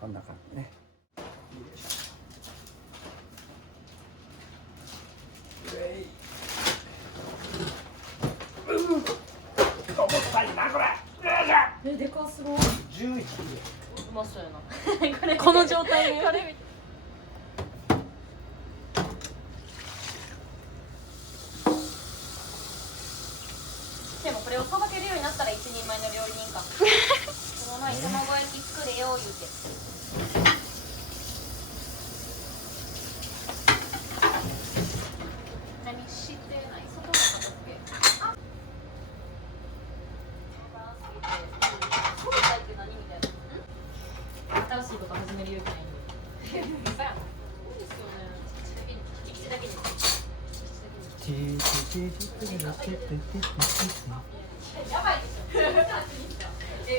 こんな感じね。重たいなこれ。でかすごい。11。うまそうやな。この状態で。でもこれをさばけるようになったら一人前の料理人か。この前卵焼き作れよ言うて。何知ってない外の片付け。新しいこと始める勇気ないんで。そうやな。そうですよね。一口だけに。やばいでしょ。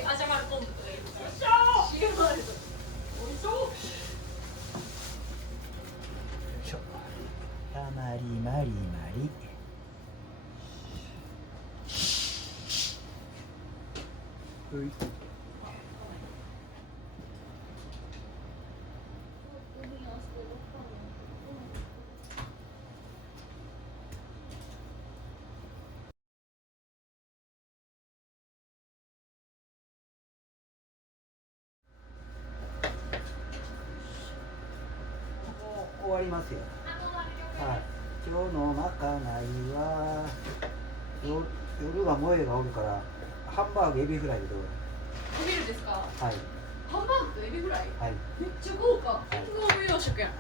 あじゃまるポンプとか入れるから。よっしゃー。CMあるぞ。おいしょ。よいしょ。たまりまりまり。うい。終わりますよ。はい。今日のまかないは夜が萌えがおるからハンバーグエビフライでどう？お昼ですか？はい。ハンバーグとエビフライ？はい。めっちゃ豪華。複合無洋食やん。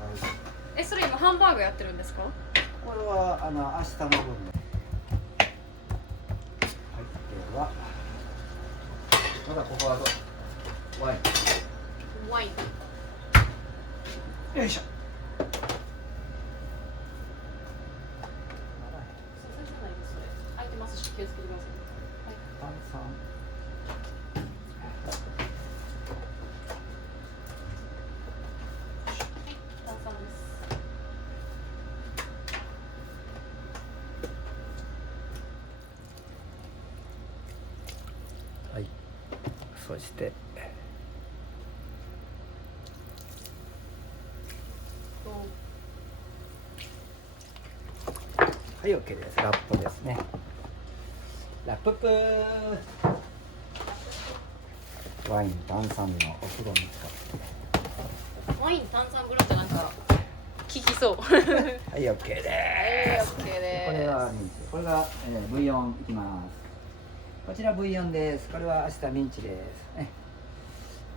それ今ハンバーグやってるんですか？これは明日の分で。はい。ではまだここはワイン。ワイン。よいしょ。空いてますし気をつけてください。炭酸。炭酸です。はい。そしてはい、OK です。ラップですね。ラッププー。ワイン炭酸のお風呂に使って。ワイン炭酸風呂ってなんか効きそう。はい、OK です。OK です。これはミンチ。これが、ブイヨンいきます。こちらブイヨンです。これは明日ミンチです。ね、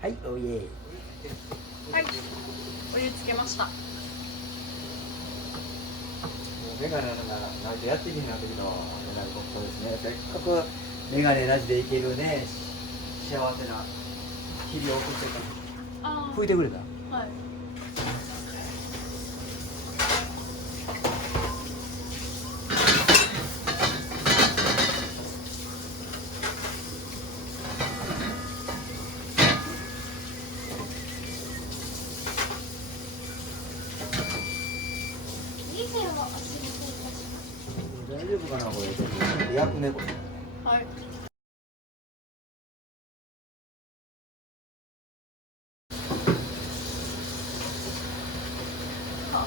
はい、おいえ。はい。お湯つけました。メガネならなんてやってみなけど、なることですね。せっかくメガネなしでいけるね、幸せな日々を送ってた。拭いてくれた。はい。大丈夫かなこれ。ちょっと焼くねこれ。はい。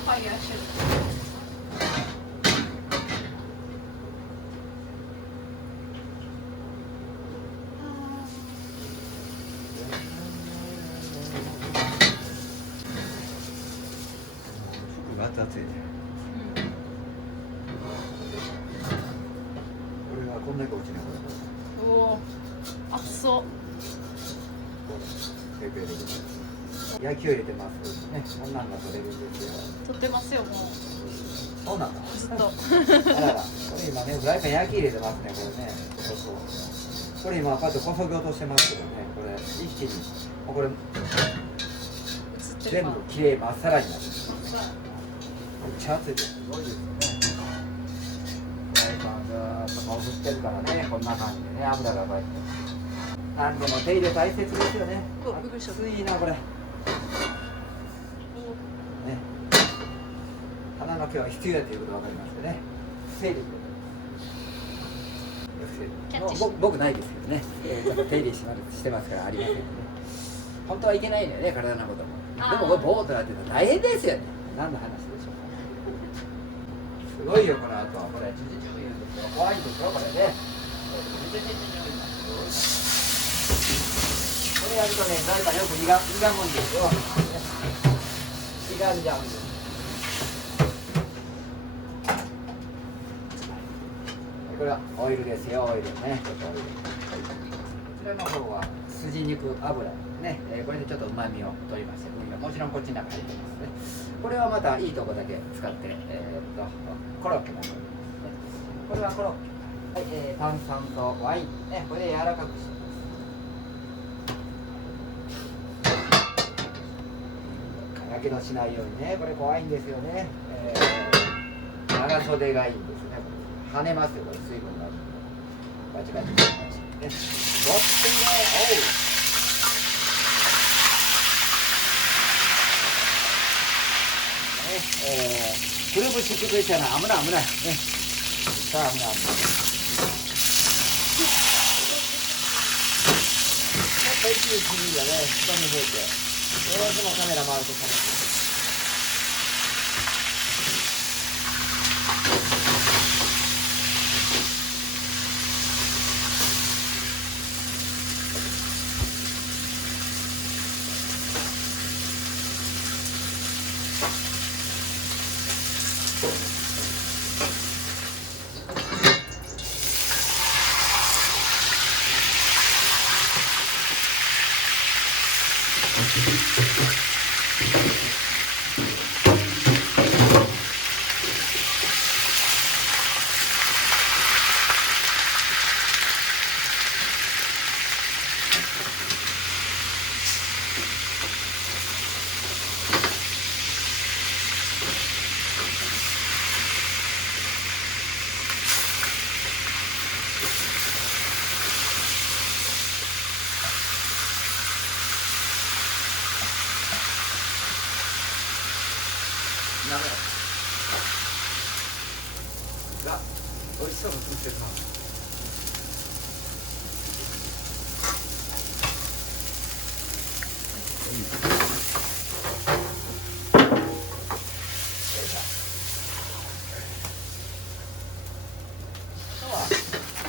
はい、いらっしゃる。服が熱々やね。これがこんだけ落ちないこれ。おお、熱そう。ペペレ焼きを入れてますね。こんなんが取れるんですよ。取ってますよ、もう。そうなんだ。ずっと。あらら、これ今ね、フライパン焼き入れてますね、これね。そうそう。これ今、こうやってこそぎ落としてますけどね、これ、一気に、もうこれ、全部きれいまっさらになる。めっちゃ熱いです。すごいですよね。フライパンがずっとこすってるからね、こんな感じでね、油がこうやって。なんでも手入れ大切ですよね。熱いな、これ。ね。花の毛は必要だということが分かりますよね。整理僕ないですけどね、手入れしてますからありませんので、ね。本当はいけないのよね、体のことも。あーでもこれボートなってたら大変ですよね。何の話でしょうか。すごいよこの後はこれチュチュチュ言うんですよ。怖いんですよこれね。チュチュチュチュチュ言います。これやるとね、誰かよくいがむんですよ。いがんじゃうんです。これはオイルですよ、オイルね。ちょっとオイル。こちらの方は筋肉油ね、これでちょっと旨味を取りまして、もちろんこっちの中に入ってますね。これはまたいいとこだけ使って、コロッケの方ですね。これはコロッケ。はい、炭酸とワインね、これで柔らかくしてます。やけどしないようにね、これ怖いんですよね。長袖がいいんですね。跳ねますよ、これ水分がバチバチバチバチね。割ってね、おう。くるぶし崩したら危ない危ないね。さあ危ない危ない。ちょっと息を切るよね、下に増えて。どうしてもカメラ回ると楽しい。なめらかが美味しそうに作ってるな。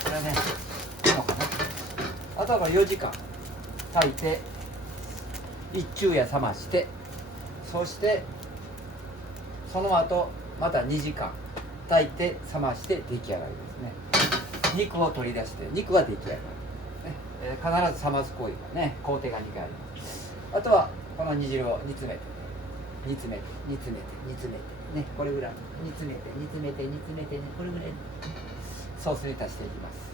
これね、いいのかな。あとは4時間炊いて一昼夜冷まして、そしてその後また2時間炊いて冷まして出来上がりですね。肉を取り出して肉は出来上がり、必ず冷ます行為がね、工程が2回あります。あとはこの煮汁を煮詰めて煮詰めて煮詰めて煮詰めてね、これぐらい煮詰めて煮詰めて煮詰めてね、これぐらいソースに足していきます。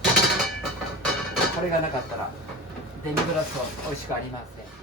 これがなかったらデミグラスは美味しくありません。